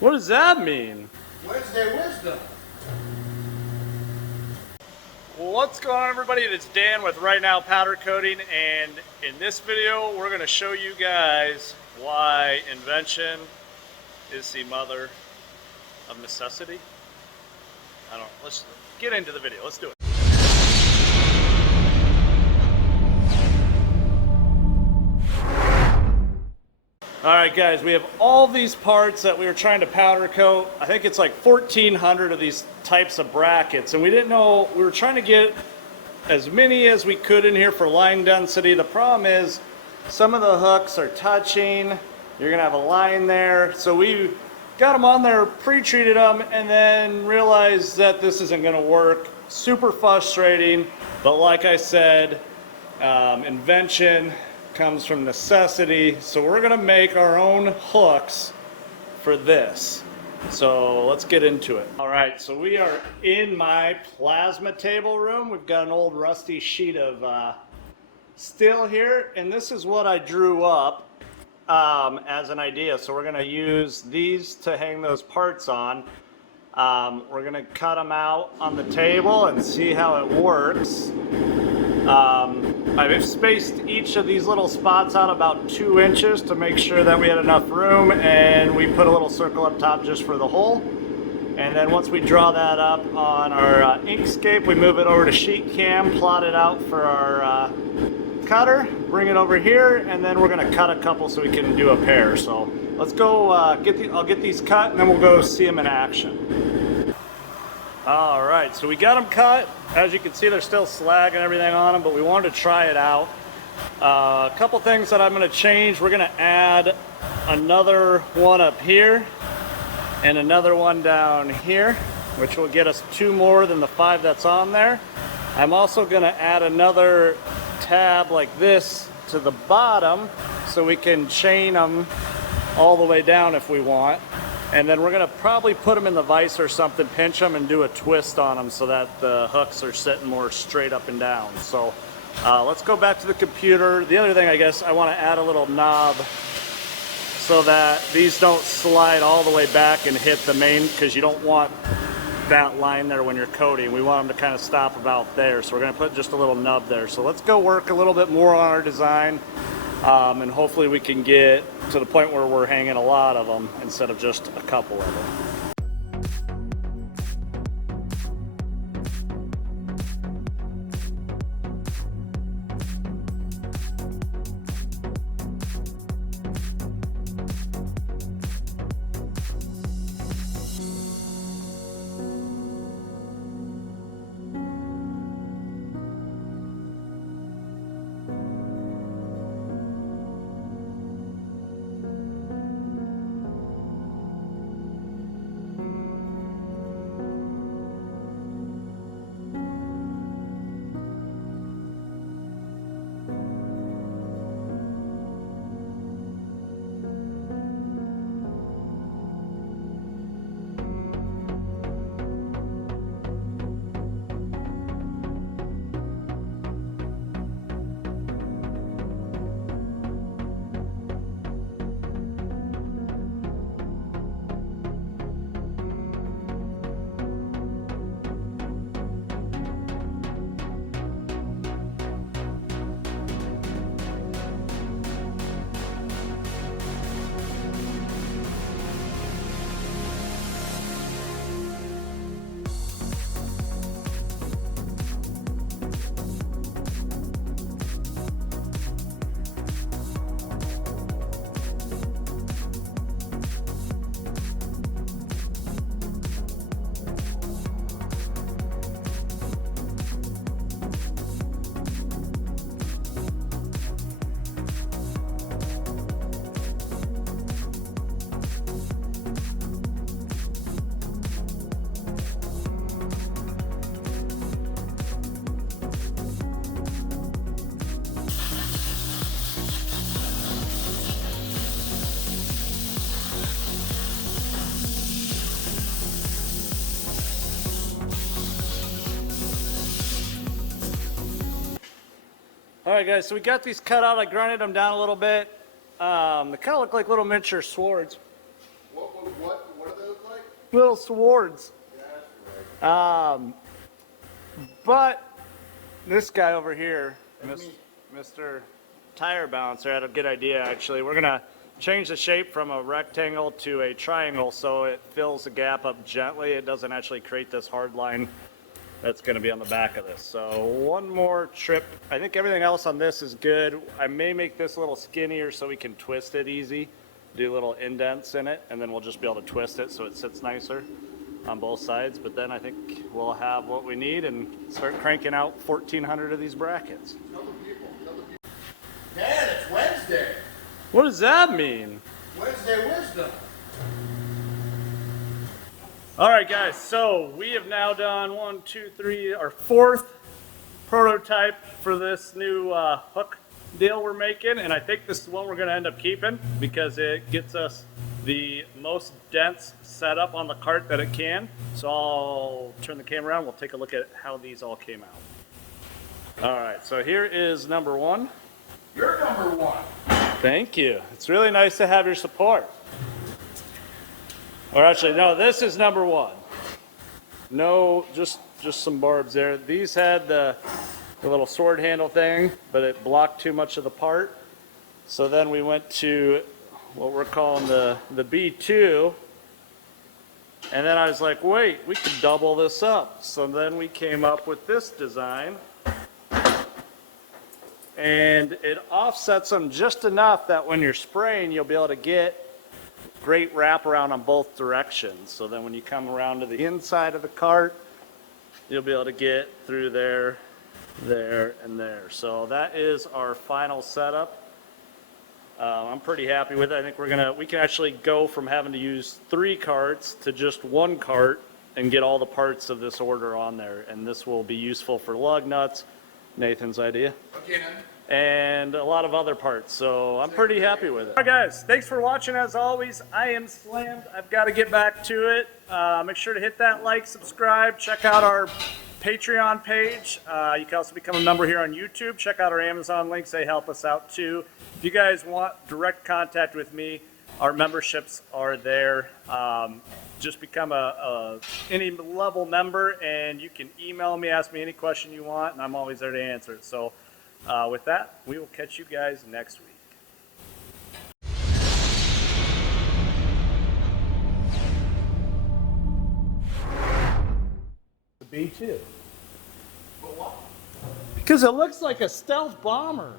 What does that mean? Wednesday wisdom. What's going on, everybody? It's Dan with Right Now Powder Coating, and in this video we're going to show you guys why invention is the mother of necessity. Let's get into the video. Let's do it. Alright guys, we have all these parts that we were trying to powder coat. I think it's like 1,400 of these types of brackets, and we didn't know, we were trying to get as many as we could in here for line density. The problem is some of the hooks are touching, you're gonna have a line there, so we got them on there, pre-treated them, and then realized that this isn't gonna work. Super frustrating, but like I said, invention comes from necessity, so we're gonna make our own hooks for this. So let's get into it. All right, so we are in my plasma table room. We've got an old rusty sheet of steel here, and this is what I drew up as an idea. So we're gonna use these to hang those parts on. We're gonna cut them out on the table and see how it works. I've spaced each of these little spots out about 2 inches to make sure that we had enough room, and we put a little circle up top just for the hole. And then once we draw that up on our Inkscape, we move it over to sheet cam, plot it out for our cutter, bring it over here, and then we're going to cut a couple so we can do a pair. So let's go I'll get these cut, and then we'll go see them in action. All right, so we got them cut. As you can see, there's still slag and everything on them, but we wanted to try it out. A couple things that I'm going to change. We're going to add another one up here and another one down here, which will get us 2 more than the 5 that's on there. I'm also going to add another tab like this to the bottom so we can chain them all the way down if we want. And then we're going to probably put them in the vise or something, pinch them and do a twist on them so that the hooks are sitting more straight up and down. So let's go back to the computer. The other thing, I guess, I want to add a little knob so that these don't slide all the way back and hit the main, because you don't want that line there when you're coating. We want them to kind of stop about there. So we're going to put just a little nub there. So let's go work a little bit more on our design. And hopefully we can get to the point where we're hanging a lot of them instead of just a couple of them. Alright guys, so we got these cut out. I grinded them down a little bit. They kind of look like little miniature swords. What are Little swords. But this guy over here, Mr. Tire Balancer, had a good idea actually. We're gonna change the shape from a rectangle to a triangle so it fills the gap up gently. It doesn't actually create this hard line that's gonna be on the back of this. So one more trip. I think everything else on this is good. I may make this a little skinnier so we can twist it easy, do little indents in it, and then we'll just be able to twist it so it sits nicer on both sides. But then I think we'll have what we need and start cranking out 1,400 of these brackets. Dad, it's Wednesday. What does that mean? Wednesday wisdom. All right, guys, so we have now done our fourth prototype for this new hook deal we're making, and I think this is one we're going to end up keeping because it gets us the most dense setup on the cart that it can. So I'll turn the camera around. We'll take a look at how these all came out. All right, so here is number one. You're number one. Thank you. It's really nice to have your support. Or actually, no, this is number one. No, just some barbs there. These had the little sword handle thing, but it blocked too much of the part. So then we went to what we're calling the B2. And then I was like, wait, we could double this up. So then we came up with this design. And it offsets them just enough that when you're spraying, you'll be able to get great wraparound on both directions. So then when you come around to the inside of the cart, you'll be able to get through there, there, and there. So that is our final setup. I'm pretty happy with it. I think we can actually go from having to use 3 carts to just 1 cart and get all the parts of this order on there. And this will be useful for lug nuts, Nathan's idea. Again. And a lot of other parts, so I'm pretty happy with it. All right, guys, thanks for watching. As always, I am slammed. I've got to get back to it. Make sure to hit that like, subscribe, check out our Patreon page. You can also become a member here on YouTube. Check out our Amazon links. They help us out too. If you guys want direct contact with me, our memberships are there. Just become any level member, and you can email me, ask me any question you want, and I'm always there to answer it. So with that, we will catch you guys next week. The B2. But what? Because it looks like a stealth bomber.